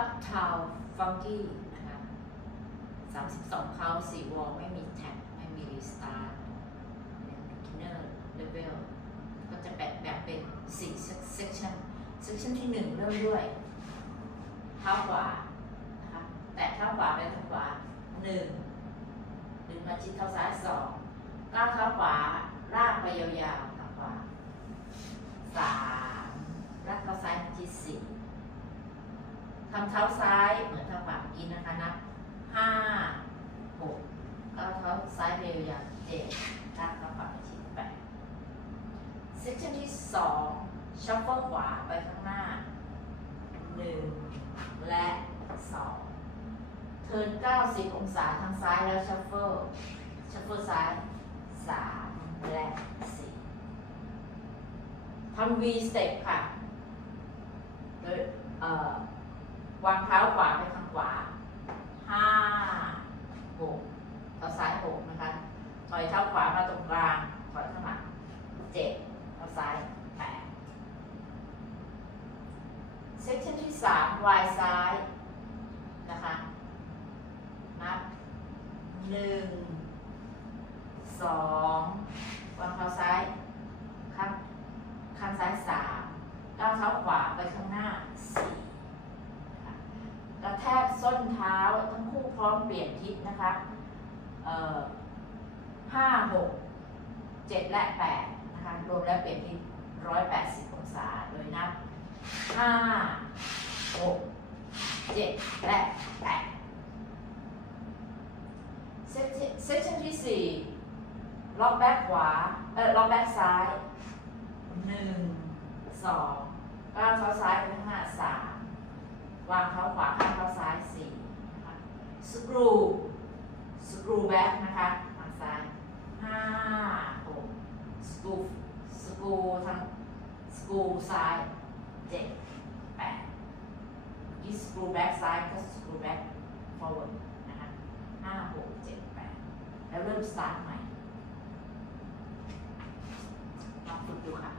Uptown Funky นะคะ32เขาสีวอลไม่มีแท็บไม่มีรีสตาร์ทเป็น beginner level ก็จะแบ่งแบบเป็น4 section section ที่ 1 เริ่มด้วย เท้าขวานะคะแตะเท้าขวาไปทางขวา 1 ดึงมาชิดเท้าซ้าย 2 ก้าวเท้าขวาลากไปยาวๆทางขวา 3 ลากเท้าซ้ายมาที่ 4 ทำเท้าซ้ายเหมือนเท้าขวาเมื่อกี้นะคะนับห้าหกก้าวเท้าซ้ายเร็วอย่างเจ็ดลากเท้าขวาไปชิดแปดเซสชันที่สองชัฟเฟิลขวาไปข้างหน้าหนึ่งและสองเทิร์น90องศาทางซ้ายแล้วชัฟเฟิลชัฟเฟิลซ้ายสามและสี่ทำ V step ค่ะโดยเอ่อ วางเท้าขวาไปทางขวาห้าหกเท้าซ้ายหกนะคะถอยเท้าขวามาตรงกลางถอยข้างหลังเจ็ดเท้าซ้ายแปดเซสชันที่สามวายซ้ายนะคะนับหนึ่งสองวางเท้าซ้ายข้างข้างซ้ายสามก้าวเท้าขวาไปข้างหน้าสี่ ส้นเท้าทั้งคู่พร้อมเปลี่ยนทิศนะคะเอ่อห้าหกเจ็ดและแปดนะคะรวมแล้วเปลี่ยนทิศร้อยแปดสิบองศาโดยนับห้าหกเจ็ดและแปดเซสชั่นที่สี่ล็อกแบ็คขวา เออล็อกแบ็คซ้ายหนึ่งสองก้าวเท้าซ้ายไปข้างหน้าสาม วางเท้าขวาข้างเท้าซ้ายสี่นะคะสกรูสกรูแบ็กนะคะทางซ้ายห้าหกสกรูสกรูทางสกรูซ้ายเจ็ดแปดยี่สกรูแบ็กซ้ายก็สกรูแบ็ก forward นะคะห้าหกเจ็ดแปดแล้วเริ่มสตาร์ทใหม่ลองฝึกดูค่ะ